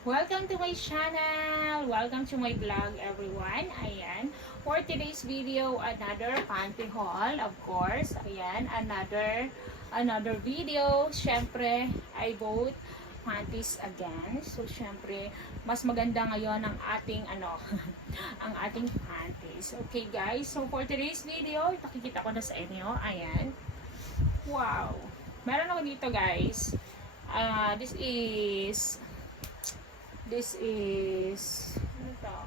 Welcome to my channel! Welcome to my vlog, everyone. Ayan. For today's video, another panty haul, of course. Ayan, another video. Siyempre, I bought panties again. So, siyempre, mas maganda ngayon ang ating, ang ating panties. Okay, guys. So, for today's video, nakikita ko na sa inyo. Ayan. Wow! Meron ako dito, guys. This is ano to?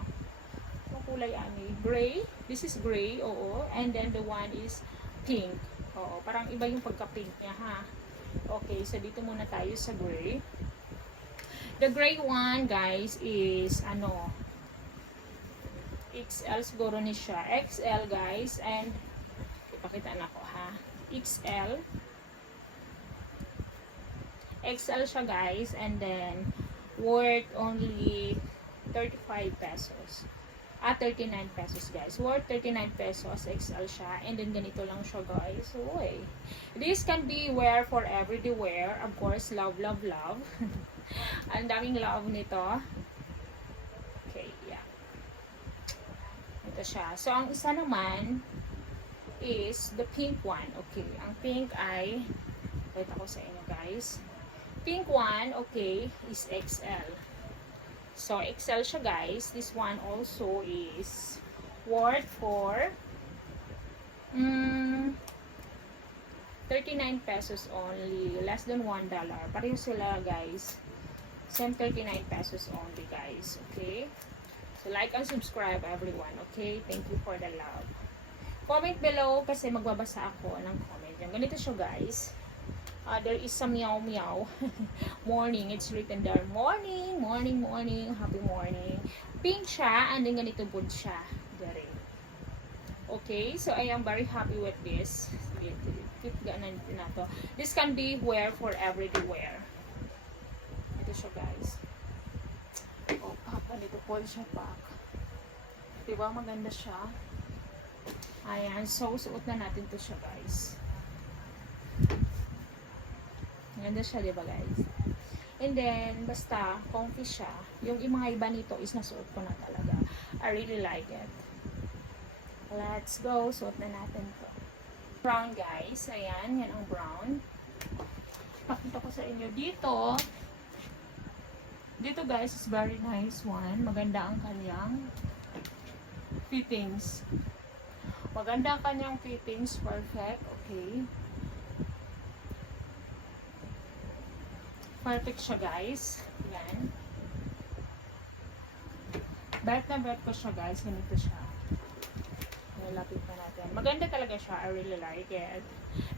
Ang kulay ani? Gray. This is gray, oo. And then the one is pink. Oo, parang iba yung pagka-pink niya, ha. Okay, so dito muna tayo sa gray. The gray one, guys, is XL siguro ni siya. XL, guys, and ipakita na ko, ha. XL. XL siya, guys, and then worth only 35 pesos. 39 pesos, guys. Worth 39 pesos. XL siya. And then, ganito lang siya, guys. Uy. This can be wear for everyday wear. Of course, love, love, love. Ang daming love nito. Okay, yeah. Ito siya. So, ang isa naman is the pink one. Okay. Ang pink ay, wait ako sa inyo, guys. Pink one, okay, is XL. So, XL siya, guys. This one also is worth for 39 pesos only. Less than $1. Pareho sila, guys. Same 39 pesos only, guys. Okay? So, like and subscribe, everyone. Okay? Thank you for the love. Comment below kasi magbabasa ako ng comment. Yung ganito siya, guys. There is some meow meow. Morning, it's written there. Morning, morning, morning, happy morning. Pink siya, and then ganito po siya. There. Okay, so I am very happy with this. Na to. This can be wear for everyday wear. Ito siya, guys. Oh, ganito po siya pack. Diba, maganda siya. Ayan, so suot na natin to siya, guys. Ganda siya, diba, guys? And then, basta, comfy siya. Yung mga iba nito is nasuot ko na talaga. I really like it. Let's go. Suot na natin to. Brown, guys. Ayan, yan ang brown. Pakita ko sa inyo dito. Dito, guys, is very nice one. Maganda ang kanyang fittings. Maganda ang kanyang fittings. Perfect. Okay. Perfect siya, guys. Yan. Bet na bet ko siya, guys. Ganito siya. Nilapit na natin. Maganda talaga siya. I really like it.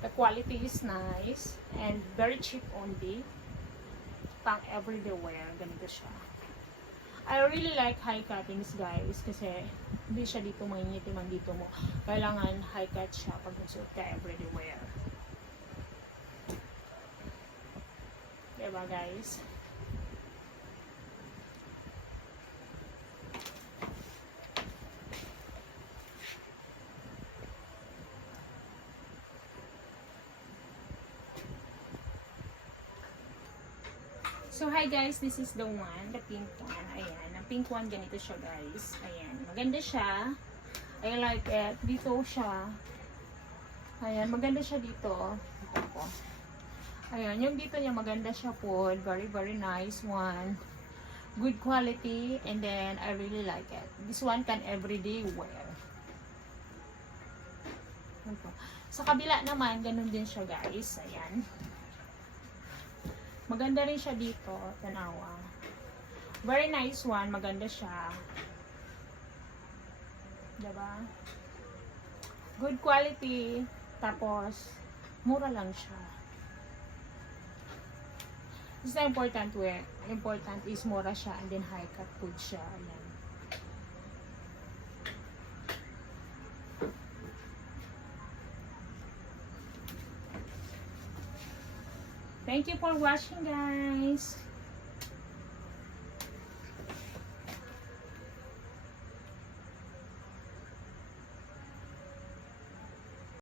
The quality is nice. And very cheap only. Pang everyday wear. Ganito siya. I really like high cuttings, guys. Kasi hindi siya dito mangingitim dito mo. Kailangan high cut siya pag nagsuot ka everyday wear. Diba, guys? So, hi guys, this is the one, the pink one. Ayan, ang pink one, ganito siya, guys. Ayan, maganda siya. I like it. Dito siya. Ayan, maganda siya dito. Dito po. Ayan, yung dito niya maganda siya po. Very, very nice one. Good quality. And then, I really like it. This one can everyday wear. Sa kabila naman, ganun din siya, guys. Ayan. Maganda rin siya dito. Tanawa. Very nice one. Maganda siya. Diba? Good quality. Tapos, mura lang siya. It's not important wear. Important is mura siya and then high cut food siya. Ayan. Thank you for watching, guys.